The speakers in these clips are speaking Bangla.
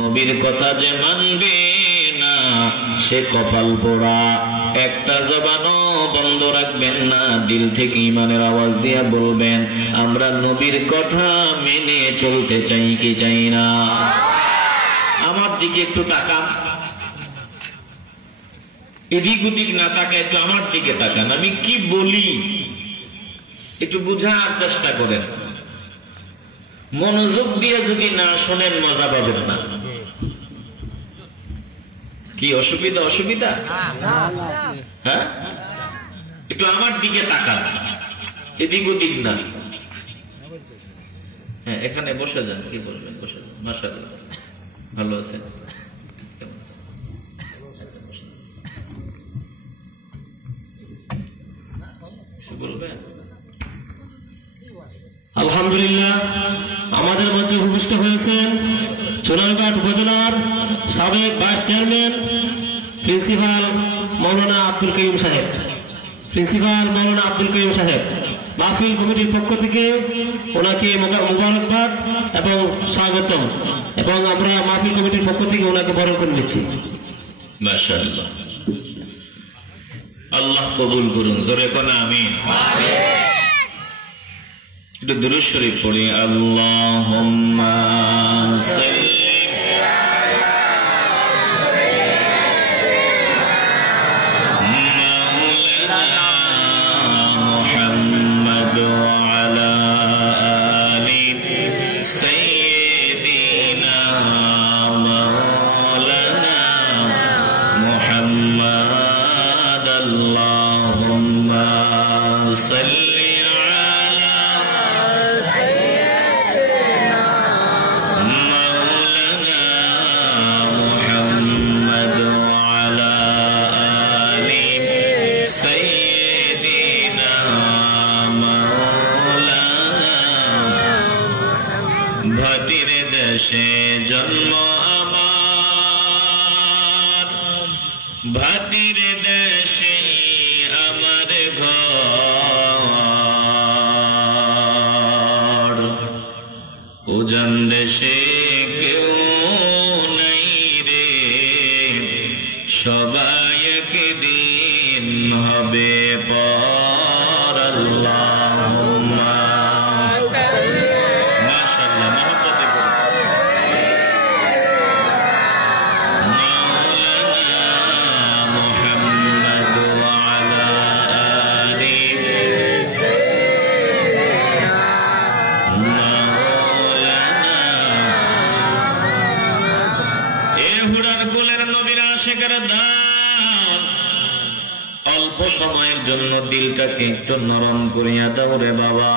নবীর কথা যে মানবে না সে কপাল পোড়া। একটা জবানও বন্ধ রাখবেন না, দিল থেকে ঈমানের আওয়াজ দিয়ে বলবেন আমরা নবীর কথা মেনে চলতে চাই কি চাই না। আমার দিকে একটু তাকান, এদিক ওদিক না তাকায় একটু আমার দিকে তাকান। আমি কি বলি একটু বুঝার চেষ্টা করেন। মনোযোগ দিয়ে যদি না শোনেন মজা পাবেন না। কি অসুবিধা? অসুবিধা? হ্যাঁ, একটু আমার দিকে তাকান, এদিক ওদিক না। হ্যাঁ, এখানে বসে যান। কি বসবেন? বসে যান। মাশাআল্লাহ, ভালো আছেন? কেমন আছেন? কিছু বলবেন? আলহামদুলিল্লাহ, আমাদের মঞ্চে উপস্থিত হয়েছেন সোনারঘাট উপজেলার সাবেক ভাইস চেয়ারম্যান প্রিন্সিপাল মৌলানা আব্দুল কাইয়ুম সাহেব। প্রিন্সিপাল মৌলানা আব্দুল কাইয়ুম সাহেব মাহফিল কমিটির পক্ষ থেকে ওনাকে মুবারকবাদ এবং স্বাগতম, এবং আমরা মাহফিল কমিটির পক্ষ থেকে ওনাকে বরণ করে নিচ্ছি। মাশাআল্লাহ, আল্লাহ কবুল করুন। জোরে কোন আমিন। একটু দুরূদ শরীফ পড়ি। আল্লাহুম্মা সাল্লি মাওলানা মুহাম্মদ ওয়া আলা আলি সাইয়্যিদিনা মাওলানা মুহাম্মদ। আল্লাহুম্মা সাল্লি দেশে জন্ম আমার, ভাটির দেশে আমার ঘর, উজান দেশে কেউ নাই রে, সবাই একদিন হবে পর। আল্লাহুম্মা অল্প সময়ের জন্য দিলটাকে একটু নরম করিয়া দাও রে বাবা।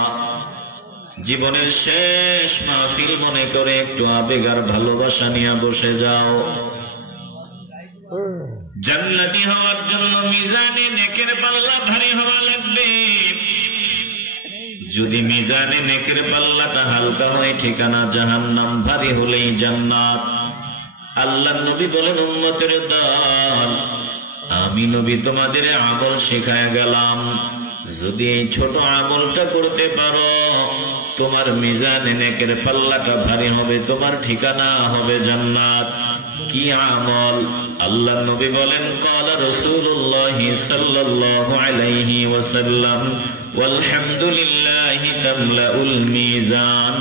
জীবনের শেষ মাহফিল মনে করে একটু আবেগ আর ভালোবাসা নিয়ে বসে যাও। জান্নাতি হওয়ার জন্য মিজানে নেকের পাল্লা ভারী হওয়া লাগবে। যদি মিজানে নেকের পাল্লাটা হালকা হয় ঠিকানা জাহান্নাম, ভারী হলেই জান্নাত। আল্লাহ নবী বলেন উম্মতের দল, আমি নবী তোমাদের আমল শেখায় গেলাম, যদি এই ছোট আমলটা করতে পারো তোমার মিজানে নেকের পাল্লাটা ভারী হবে, তোমার ঠিকানা হবে জান্নাত। কি আমল? আল্লাহ নবী বলেন ক্বালা রাসূলুল্লাহ সাল্লাল্লাহু আলাইহি ওয়াসাল্লাম ওয়ালহামদুলিল্লাহি তামলাউল মিজান।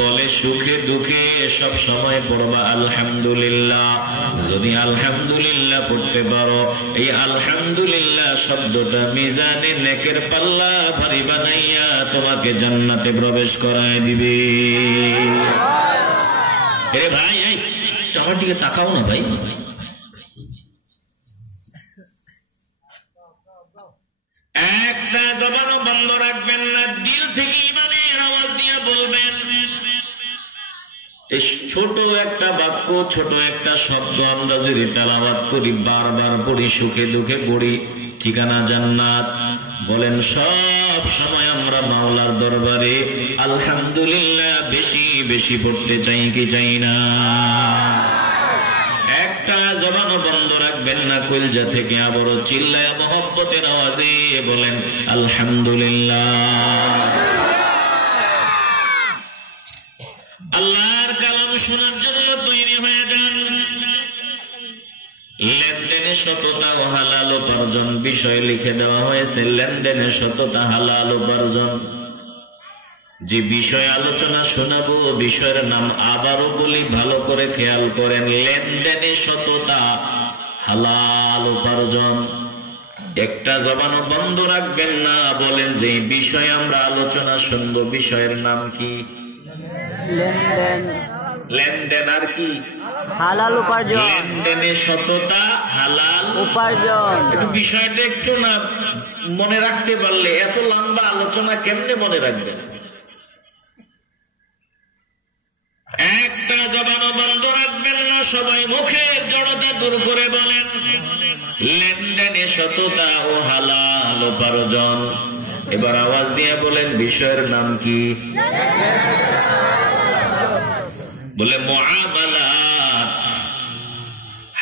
বলে সুখে দুঃখে সব সময় পড়বা আলহামদুলিল্লাহ। যদি আলহামদুলিল্লাহ পড়তে পারো, এই আলহামদুলিল্লাহ শব্দটা মিজানে নেকের পাল্লা ভারী বানাইয়া তোমাকে জান্নাতে প্রবেশ করায় দিবে। আরে ভাই, এই আমার দিকে তাকাও না ভাই। একটা জবানও বন্ধ রাখবেন না, দিল থেকে ঈমানের আওয়াজ দিয়ে বলবেন। এই ছোট একটা বাক্য, ছোট একটা শব্দ আমরা যদি তেলাওয়াত করি, বারবার পড়ি, সুখে দুঃখে পড়ি, ঠিকানা জান্নাত। বলেন সব সময় আমরা মাওলার দরবারে আলহামদুলিল্লাহ বেশি বেশি পড়তে চাই কি চাই না? একটা জবানও বন্ধ রাখবেন না, কলিজা থেকে আবারও চিল্লায় মহব্বতের আওয়াজে বলেন আলহামদুলিল্লাহ। আল্লাহর কালাম শোনার জন্য তৈরি হয়ে যায়। লেনদেনে সততা ও হালাল উপার্জন বিষয় লিখে দেওয়া হয়েছে। লেনদেনে সততা, হালাল উপার্জন। যে বিষয় আলোচনা শোনাবো বিষয়ের নাম আবারও বলি, ভালো করে খেয়াল করেন। লেনদেনে সততা, হালাল উপার্জন। একটা জবানও বন্ধ রাখবেন না। বলেন যে বিষয় আমরা আলোচনা শুনবো বিষয়ের নাম কি? লেনদেন। লেনদেন আর কি? হালাল উপার্জন। লেনদেনে সততা, হালাল উপার্জন। একটু বিষয়টা একটু না মনে রাখতে পারলে এত লম্বা আলোচনা কেমনে মনে রাখবেন? একটা জবানও বন্ধ রাখবেন না। সবাই মুখের জড়তা দূর করে বলেন লেনদেনে সততা ও হালাল উপার্জন। এবার আওয়াজ দিয়ে বলেন বিষয়ের নাম কি? বলে মুআমালাত,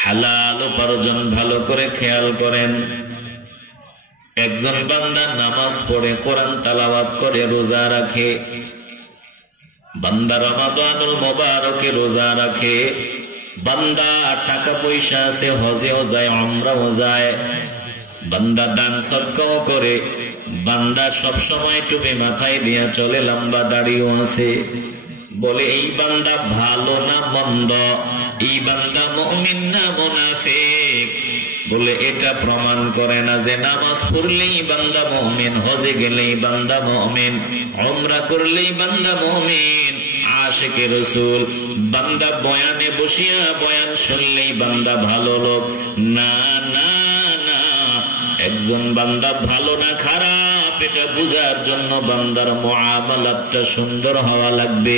হালাল উপার্জন। ভালো করে খেয়াল করেন। একজন বান্দা নামাজ পড়ে, কোরআন তেলাওয়াত করে, রোজা রাখে। বান্দা রমাদানুল মুবারকে রোজা রাখে। বান্দা টাকা পয়সা আছে, হজেও যায়, উমরাও যায়। বান্দা দান সদকাও করে। বান্দা সব সময় টুপি মাথায় দিয়া চলে, লম্বা দাড়িও আছে। বলে এই বান্দা ভালো না মন্দ? এই বান্দা মুমিন না মুনাফিক? বলে এটা প্রমাণ করে না যে নামাজ পড়লেই বান্দা মুমিন, হজে গেলেই বান্দা মুমিন, উমরা করলেই বান্দা মুমিন, আশিকে রাসূল। বান্দা বয়ানে বসিয়া বয়ান শুনলেই বান্দা ভালো লোক। না না না, একজন বান্দা ভালো না খারাপ এটা বুঝার জন্য বান্দার মুআমালাতটা সুন্দর হওয়া লাগবে।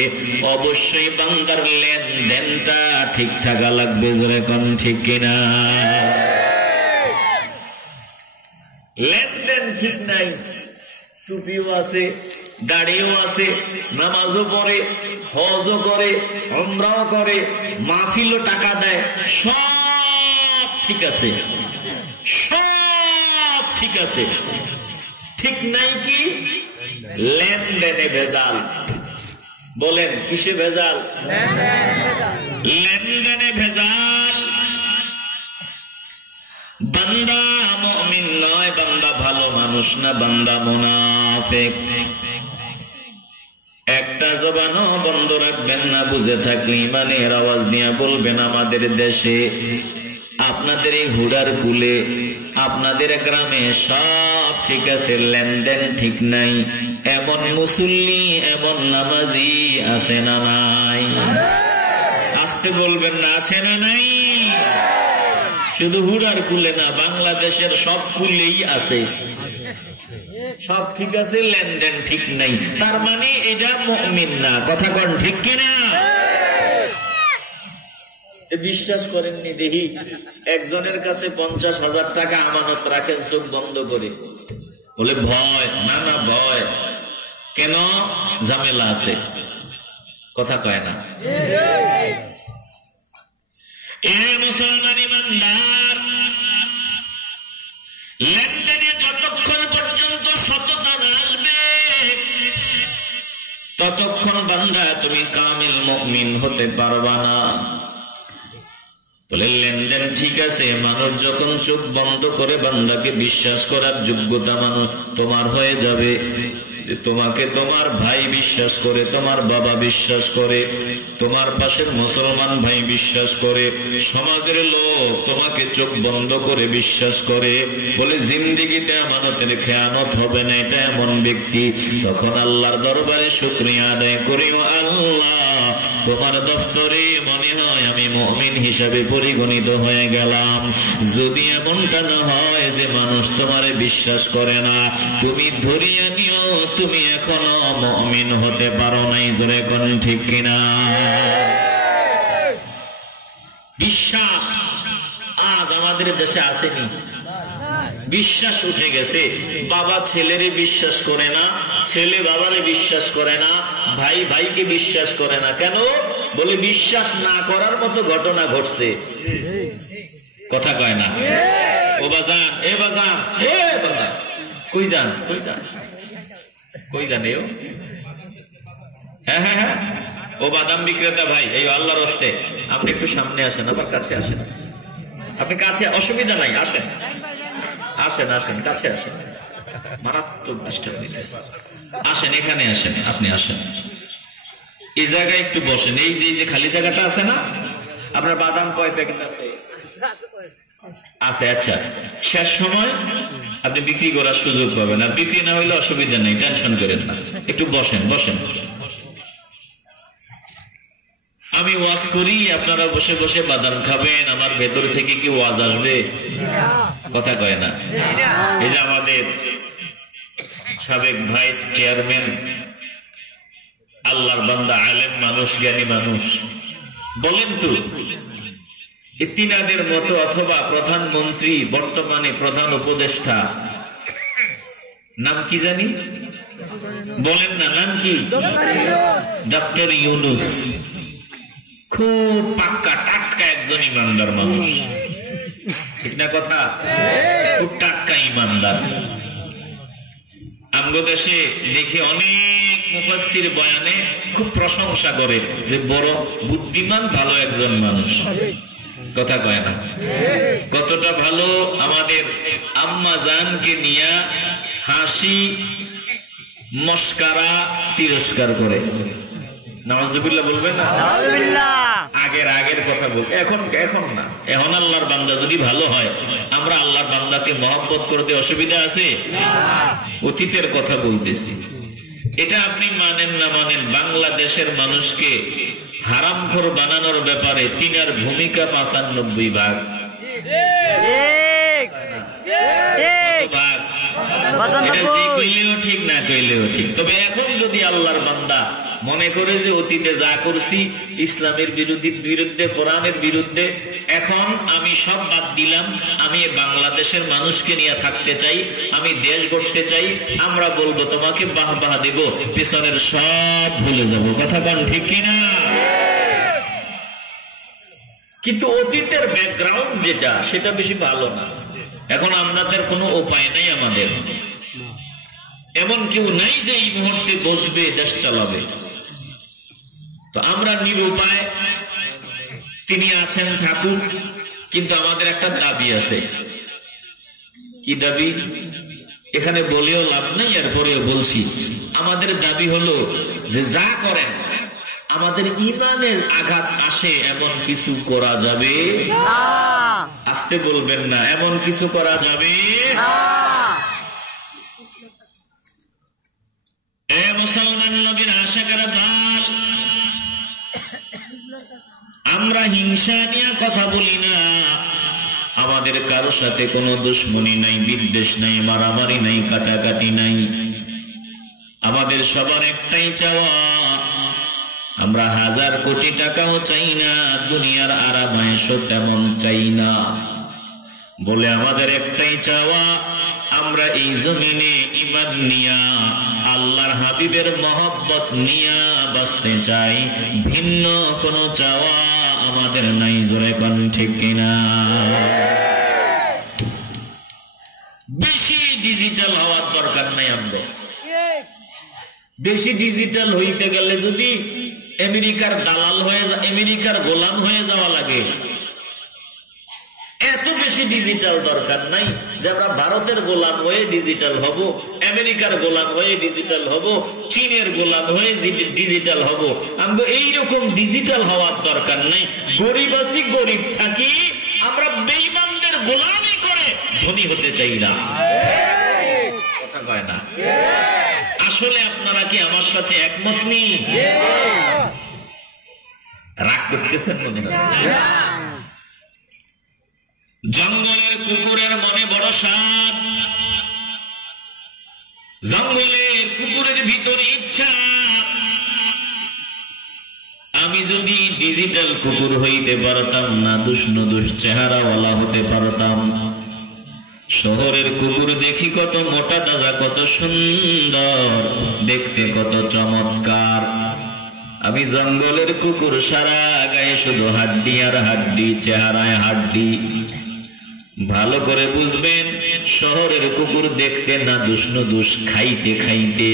অবশ্যই বান্দার লেনদেনটা ঠিক থাকা লাগবে। জোরে কোন ঠিক কিনা? লেনদেন ঠিক নাই, টুপিও আছে, দাড়িও আছে, নামাজও পড়ে, হজও করে, উমরাও করে, মাহফিলও টাকা দেয়, সব ঠিক আছে, সব ঠিক আছে। ঠিক নাই কি? লেনদেনে ভেজাল। বলেন কিসে ভেজাল? লেনদেনে ভেজাল। বান্দা মুমিন নয়, বান্দা ভালো মানুষ না, বান্দা মুনাফিক। একটা জবানও বন্ধ রাখবেন না। বুঝে থাকলে ইমানের আওয়াজ নিয়ে বলবেন আমাদের দেশে, আপনাদের এই হুডার কুলে, আপনাদের গ্রামে সব ঠিক আছে, লেনদেন ঠিক নাই। এমন মুসল্লি, এমন নামাজি আছে না নাই? আসতে বলবেন না, আছে না নাই? শুধু হুডার কুলে না, বাংলাদেশের সব কুলেই আছে। সব ঠিক আছে, লেনদেন ঠিক নাই। তার মানে এটা মুমিন না। কথা কোন ঠিক কিনা? বিশ্বাস করেননি দেখি একজনের কাছে 50,000 টাকা আমানত রাখেন চোখ বন্ধ করে। বলে ভয়। না না, ভয় কেন? ঝামেলা আছে। কথা কয় না। এ মুসলমান ইমানদার, লেনদেনে যতক্ষণ পর্যন্ত সততা না আসবে ততক্ষণ বান্দা তুমি কামিল মুমিন হতে পারবা না। বলে লেনদেন ঠিক আছে, মানুষ যখন চোখ বন্ধ করে বান্দাকে বিশ্বাস করার যোগ্যতা মানুষ তোমার হয়ে যাবে। তোমাকে তোমার ভাই বিশ্বাস করে, তোমার বাবা বিশ্বাস করে, তোমার পাশের মুসলমান ভাই বিশ্বাস করে, সমাজের লোক তোমাকে চোখ বন্ধ করে বিশ্বাস করে। বলে জিন্দিগিতে আমানতের খেয়ানত হবে না, এটা এমন ব্যক্তি। তখন আল্লাহর দরবারে শুকরিয়া আদায় করি, ও আল্লাহ তোমার দফতরে মনে হয় আমি মুমিন হিসাবে পরিগণিত হয়ে গেলাম। যদি এমনটা না হয় যে মানুষ তোমারে বিশ্বাস করে না, তুমি ধরিয়া নিও তুমি এখনো মুমিন হতে পারো নাই। জোরে কোন ঠিক কিনা? বিশ্বাস আজ আমাদের দেশে আসেনি। বিশ্বাস উঠে গেছে। বাবা ছেলেরে বিশ্বাস করে না, ছেলে বাবারে বিশ্বাস করে না, ভাই ভাইকে বিশ্বাস করে না। কেন? বলে বিশ্বাস না করার মতো ঘটনা ঘটছে। কথা কয় না। ও বাজান, এ বাজান, এ বাজান, কই যান, কই যান, কই যান? এও হ্যাঁ হ্যাঁ হ্যাঁ, ও বাদাম বিক্রেতা ভাই, এই আল্লাহর হস্তে আপনি একটু সামনে আসেন, আবার কাছে আসেন। আপনি কাছে, অসুবিধা নাই, আসেন আসেন আসেন, কাছে আসেন, মারাত্মক ডিস্টার্ব দিতেছে। আসেন, এখানে আসেন, আপনি আসেন, এই জায়গায় একটু বসেন। এই যে খালি জায়গাটা আছে না, আপনার বাদাম কয় প্যাকেট আছে? আছে, আচ্ছা। শেষ সময় আপনি বিক্রি করার সুযোগ পাবেন, আর বিক্রি না হইলে অসুবিধা নেই, টেনশন করেন না, একটু বসেন বসেন। আমি ওয়াজ করি, আপনারা বসে বসে বাদাম খাবেন, আমার ভেতর থেকে কি ওয়াজ আসবে? কথা কয় না। এই যে আমাদের সাবেক ভাইস চেয়ারম্যান, আল্লাহর বান্দা, আলেম মানুষ, জ্ঞানী মানুষ, বলেন তো তিনাদের মতো অথবা প্রধানমন্ত্রী, বর্তমানে প্রধান উপদেষ্টা, নাম কি জানি, বলেন না, নাম কি? ডক্টর ইউনূস। খুব পাক্কা টাটকা একজন ইমানদার মানুষ, ঠিক না কথা? খুব টাটকা ইমানদার। আমগো দেশে দেখি অনেক মুফাসসির বয়ানে খুব প্রশংসা করে যে বড় বুদ্ধিমান, ভালো একজন মানুষ। কথা কয় না? কতটা ভালো আমাদের আম্মা জানকে নিয়ে হাসি মস্কারা তিরস্কার করে। নাউজুবিল্লাহ বলবেন না? আগের কথা বলবে, এখন না। এখন আল্লাহর বান্দা যদি ভালো হয়, আমরা আল্লাহর বান্দাকে মহব্বত করতে অসুবিধা আছে? অতীতের কথা বলতেছি। এটা আপনি মানেন না মানেন, বাংলাদেশের মানুষকে হারামখোর বানানোর ব্যাপারে তিনার ভূমিকা 95 ভাগ। কইলেও ঠিক, না কইলেও ঠিক। তবে এখন যদি আল্লাহর বান্দা মনে করে যে অতীতে যা করছি ইসলামের বিরুদ্ধে, কোরআনের বিরুদ্ধে, এখন আমি সব বাদ দিলাম, আমি বাংলাদেশের মানুষকে নিয়ে থাকতে চাই, আমি দেশ গড়তে চাই, আমরা বলবো তোমাকে বাহ বাহ দেব, পেছনের সব ভুলে যাব। কথা কোন ঠিক কিনা? কিন্তু অতীতের ব্যাকগ্রাউন্ড যেটা, সেটা বেশি ভালো না। এখন আমাদের কোনো উপায় নাই, আমাদের এমন কেউ নাই যে এই মুহূর্তে বসবে দেশ চালাবে। তো আমরা নিরুপায়, তিনি আছেন, থাকুক, কিন্তু আমাদের একটা দাবি আছে। কি দাবি? এখানে বলেও লাভ নাই, আর পরেও বলছি। আমাদের দাবি হলো যে যা করেন আমাদের ঈমানের আঘাত আসে এমন কিছু করা যাবে না। আসতে বলবেন না, এমন কিছু করা যাবে না। এ মুসলমান নবীর আশিকেরা দল, আমরা হিংসা নিয়ে কথা বলি না। আমাদের কারো সাথে কোনো দুশ্মনী নাই, বিদ্বেষ নাই, মারামারি নাই, কাটাকাটি নাই। আমাদের সবার একটাই চাওয়া, আমরা 1000 কোটি টাকাও চাই না, দুনিয়ার আরামায়েশও তেমন চাই না। বলে আমাদের একটাই চাওয়া, আমরা এই জমিনে ঈমান নিয়া, আল্লাহর হাবিবের মহব্বত নিয়া বাঁচতে চাই। ভিন্ন কোনো চাওয়া আমাদের নাই। জোরে কোন ঠিক কিনা? বেশি ডিজিটাল হওয়ার দরকার নাই। আমরা বেশি ডিজিটাল হইতে গেলে যদি আমেরিকার দালাল হয়ে, আমেরিকার গোলাম হয়ে যাওয়া লাগে, এত বেশি ডিজিটাল দরকার নাই যে আমরা ভারতের গোলাম হয়ে ডিজিটাল হব, আমেরিকার গোলাম হয়ে ডিজিটাল হব, চীনের গোলাম হয়ে ডিজিটাল হব। আমরা এইরকম ডিজিটাল হওয়ার দরকার নাই। গরিব আছি, গরিব থাকি, আমরা বেঈমানদের গোলামি করে ধনী হতে চাই না। কথা কয় না? আসলে আপনারা কি আমার সাথে একমত নেই? রাগ করতেছেন মনে হয়? জঙ্গলের কুকুরের মনে বড় স্বাদ, জঙ্গলের কুকুরের ভিতরে ইচ্ছা। আমি যদি ডিজিটাল কুকুর হইতে পারতাম না, দুষ্ণদুষ চেহারাওয়ালা হতে পারতাম। শহরের কুকুর দেখি কত মোটা তাজা, কত সুন্দর দেখতে, কত চমৎকার। আমি জঙ্গলের কুকুর, সারা গায়ে শুধু হাড্ডি আর হাড্ডি, চেহারায় হাড্ডি। ভালো করে বুঝবেন, শহরের কুকুর দেখতে না দুষ্ণদুষ, খাইতে খাইতে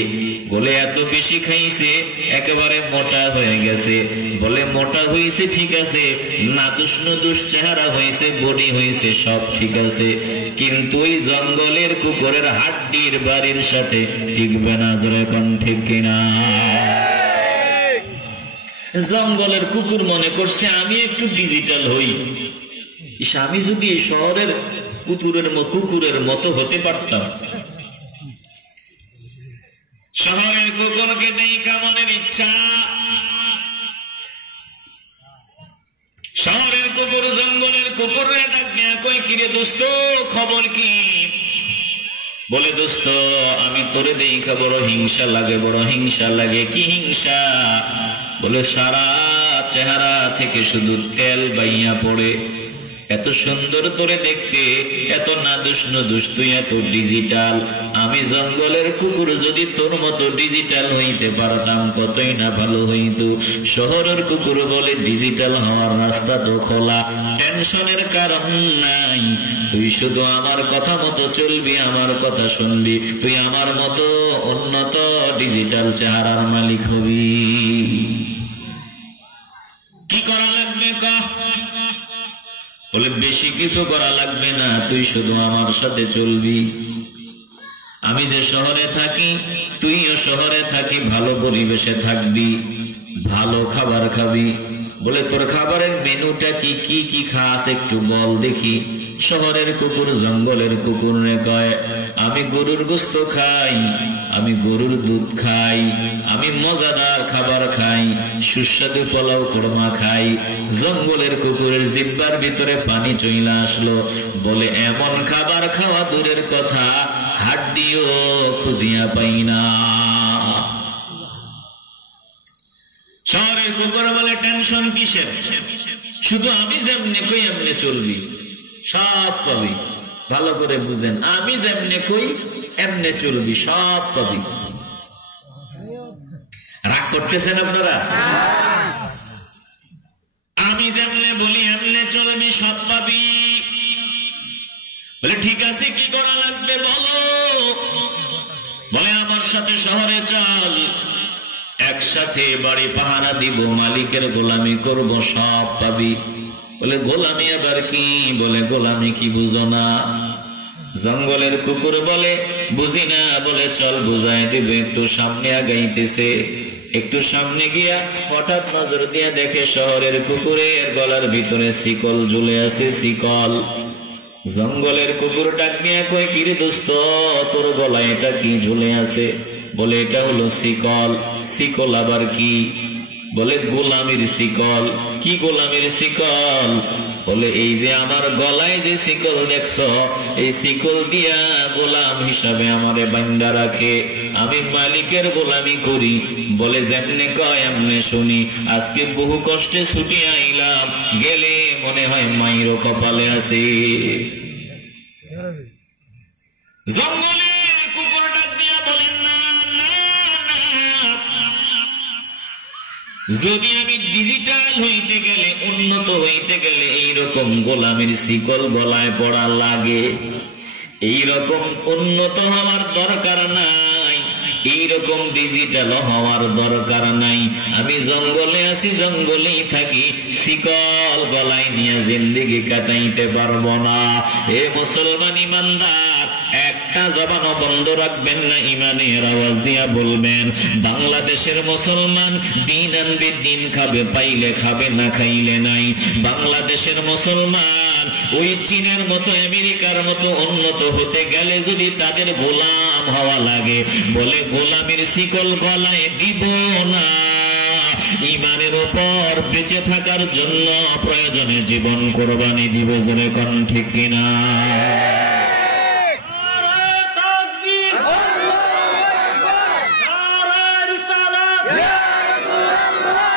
বলে এত বেশি খাইছে একেবারে মোটা হয়ে গেছে। বলে মোটা হয়েছে ঠিক আছে, নাদুস নুদুস চেহারা হয়েছে, বডি হয়েছে, সব ঠিক আছে, কিন্তু ওই জঙ্গলের কুকুরের হাড্ডির বাড়ির সাথে টিকবে না। জোরে কোন ঠিক কিনা? জঙ্গলের কুকুর মনে করছে আমি একটু ডিজিটাল হই, আমি যদি এই শহরের কুকুরের মতো হতে পারতাম। শহরের কুকুরকে দেখা মনের ইচ্ছা, শহরের কুকুর জঙ্গলের কুকুরে ডাক দেয়া কই কিরে দোস্ত খবর কি? বলে দোস্ত আমি তোরে দেখা বড় হিংসা লাগে, বড় হিংসা লাগে। কি হিংসা? বলে সারা চেহারা থেকে শুধু তেল বাইয়া পড়ে, এত সুন্দর তোরে দেখতে, এত নাদুস নুদুস, তুই এত ডিজিটাল। আমি জঙ্গলের কুকুর যদি তোর মতো ডিজিটাল হইতে পারতাম কতই না ভালো হইতো। শহরের কুকুর বলে ডিজিটাল হওয়ার রাস্তা তো খোলা, টেনশনের কারণ নাই, তুই শুধু আমার কথা মতো চলবি, আমার কথা শুনবি, তুই আমার মতো উন্নত ডিজিটাল চেহারার মালিক হবি। কি করা লাগবে কহ? বলে বেশি কিছু করা লাগবে না, তুই শুধু আমার সাথে চলবি। আমি যে শহরে থাকি তুইও শহরে থাকি, ভালো পরিবেশে থাকবি, ভালো খাবার খাবি। বলে তোর খাবারের মেনুটা কি কি কি খাস একটু বল দেখি। শহরের কুকুর জঙ্গলের কুকুর রে কয় আমি গরুর গোস্ত খাই, আমি গরুর দুধ খাই, আমি মজাদার খাবার খাই, সুস্বাদু পোলাও কোরমা খাই। জঙ্গলের কুকুরের জিহ্বার ভিতরে পানি চইলা আসলো। বলে এমন খাবার খাওয়া দূরের কথা, হাড্ডিও খুঁজিয়া পাই না। শহরের কুকুর বলে টেনশন কিসের, শুধু আমি যেমনে কই এমনে চলবি, সব পাবি। ভালো করে বুঝেন, আমি যেমনে কই এমনে চলবি, সব পাবি। রাগ করতেছেন আপনারা? আমি যেমনে বলি এমনে চলবি, সব পাবি। বলে ঠিক আছে কি করা লাগবে বলো। বলে আমার সাথে শহরে চল, একসাথে বাড়ি পাহারা দিব, মালিকের গোলামি করব, সব পাবি। বলে গোলামি আবার কি? বলে গোলামি কি বুঝো না? জঙ্গলের কুকুর বলে বুঝি না। বলে চল বুঝাই দিব। একটু সামনে আগাইতেছে, একটু সামনে গিয়া হঠাৎ নজর দিয়া দেখে শহরের কুকুরের গলার ভিতরে শিকল ঝুলে আছে, শিকল। জঙ্গলের কুকুর ডাক নিয়ে কই কিরে দোস্ত তোর গলায় এটা কি ঝুলে আছে? বলে এটা হলো শিকল। শিকল আবার কি? বলে গোলামির শিকল। কি গোলামির শিকল? বলে এই যে আমার গলায় যে শিকল দেখছ, এই শিকল দিয়া গোলাম হিসাবে আমারে বান্দা রাখে, আমি মালিকের গোলামি করি। বলে যেমনে কয় এমনে শুনি। আজকে বহু কষ্টে ছুটি আইলাম, গেলে মনে হয় মাইরো কপালে আছে। জঙ্গলের কুকুর ডাক দিয়া বলেন না না না, যদি আমি ডিজিটাল হইতে গেলে, উন্নত হইতে গেলে এইরকম গোলামের শিকল গলায় পড়া লাগে। এইরকম উন্নত হওয়ার দরকার নাই, এইরকম ডিজিটাল হওয়ার দরকার নাই। আমি জঙ্গলে আছি, জঙ্গলেই থাকি, শিকল গলায় নিয়ে জিন্দেগি কাটাইতে পারবো না। এ মুসলমান ইমানদার, একটা জবানও বন্ধ রাখবেন না, ইমানের আওয়াজ দিয়া বলবেন বাংলাদেশের মুসলমান দিন আনবে, দিন খাবে, পাইলে খাবে, না খাইলে নাই। বাংলাদেশের মুসলমান ওই চীনের মতো, আমেরিকার মতো উন্নত হতে গেলে যদি তাদের গোলাম হওয়া লাগে, বলে গোলামের শিকল গলায় দিব না। ইমানের উপর বেঁচে থাকার জন্য প্রয়োজনে জীবন কোরবানি দিব। জোরে কোন ঠিক কিনা?